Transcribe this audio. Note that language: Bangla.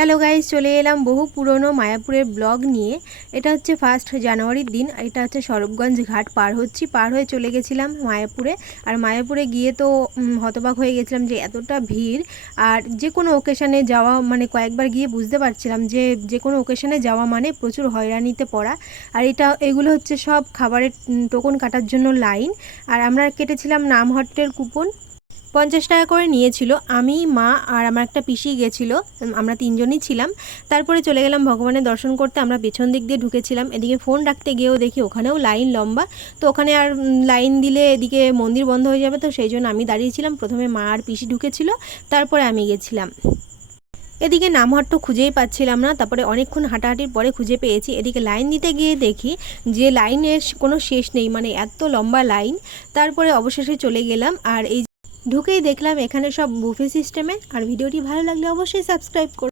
হ্যালো গাইস, চলে এলাম বহু পুরনো মায়াপুরের ব্লগ নিয়ে। এটা হচ্ছে 1 জানুয়ারির দিন। এটা হচ্ছে স্বরূপগঞ্জ ঘাট পার হয়ে চলে গেছিলাম মায়াপুরে। আর মায়াপুরে গিয়ে তো হতবাক হয়ে গেছিলাম যে এতটা ভিড়। আর যে কোনো ওকেশানে যাওয়া মানে কয়েকবার গিয়ে বুঝতে পারছিলাম যে যে কোনো ওকেশানে যাওয়া মানে প্রচুর হয়রানিতে পড়া। আর এগুলো হচ্ছে সব খাবারের টোকন কাটার জন্য লাইন। আর আমরা কেটেছিলাম নামহট্টের কুপন। 50 টাকা করে নিয়েছিল। আমি, মা আর আমার একটা পিসি গেছিলো। আমরা 3 জনই ছিলাম। তারপরে চলে গেলাম ভগবানের দর্শন করতে। আমরা পেছন দিক দিয়ে ঢুকেছিলাম। এদিকে ফোন রাখতে গিয়েও দেখি ওখানেও লাইন লম্বা। তো ওখানে আর লাইন দিলে এদিকে মন্দির বন্ধ হয়ে যাবে, তো সেই জন্য আমি দাঁড়িয়েছিলাম। প্রথমে মা আর পিসি ঢুকেছিল, তারপরে আমি গেছিলাম। এদিকে নামহট্ট খুঁজেই পাচ্ছিলাম না, তারপরে অনেকক্ষণ হাঁটাহাঁটির পরে খুঁজে পেয়েছি। এদিকে লাইন দিতে গিয়ে দেখি যে লাইনের কোনো শেষ নেই, মানে এত লম্বা লাইন। তারপরে অবশেষে চলে গেলাম। আর এই ঢুকেই দেখলাম এখানে সব বুফে সিস্টেমে। আর ভিডিওটি ভালো লাগলে অবশ্যই সাবস্ক্রাইব করুন।